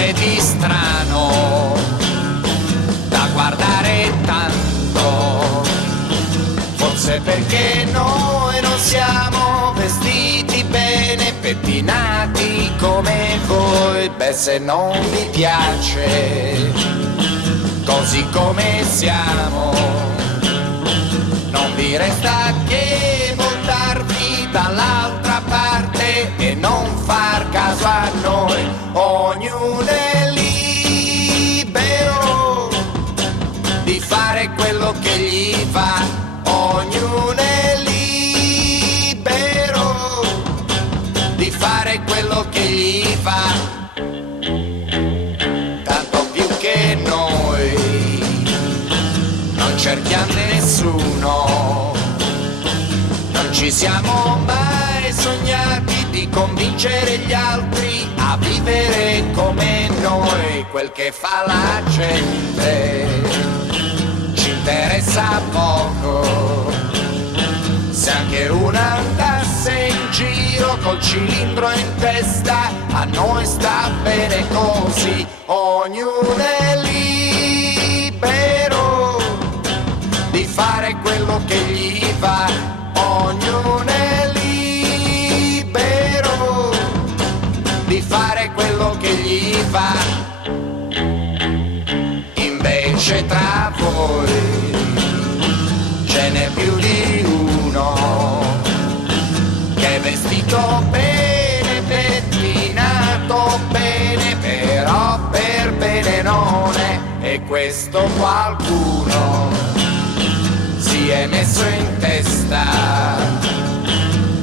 c'è di strano da guardare tanto? Forse perché noi non siamo vestiti bene, pettinati come voi. Beh, se non vi piace così come siamo, non vi resta che voltarvi dall'altra parte e non far caso a noi. Ognuno è libero di fare quello che gli va. Ognuno è libero di fare quello che gli va. Tanto più che noi non cerchiamo nessuno, non ci siamo mai sognati di convincere gli altri a vivere come noi. Quel che fa la gente ci interessa poco. Se anche una andasse in giro col cilindro in testa, a noi sta bene così. Ognuno è libero di fare quello che gli va. Ognuno è libero di fare quello che gli va. Invece tra voi ce n'è più di uno che è vestito bene, pettinato bene, però per bene non è. E questo qualcuno si è messo in testa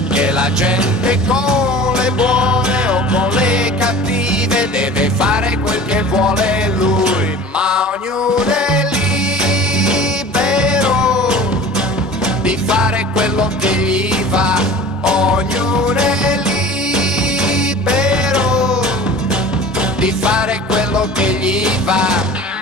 che la gente con le buone o con le cattive deve fare quel che vuole lui. Ma ognuno è libero di fare quello che gli va. Ognuno è libero di fare quello che gli va.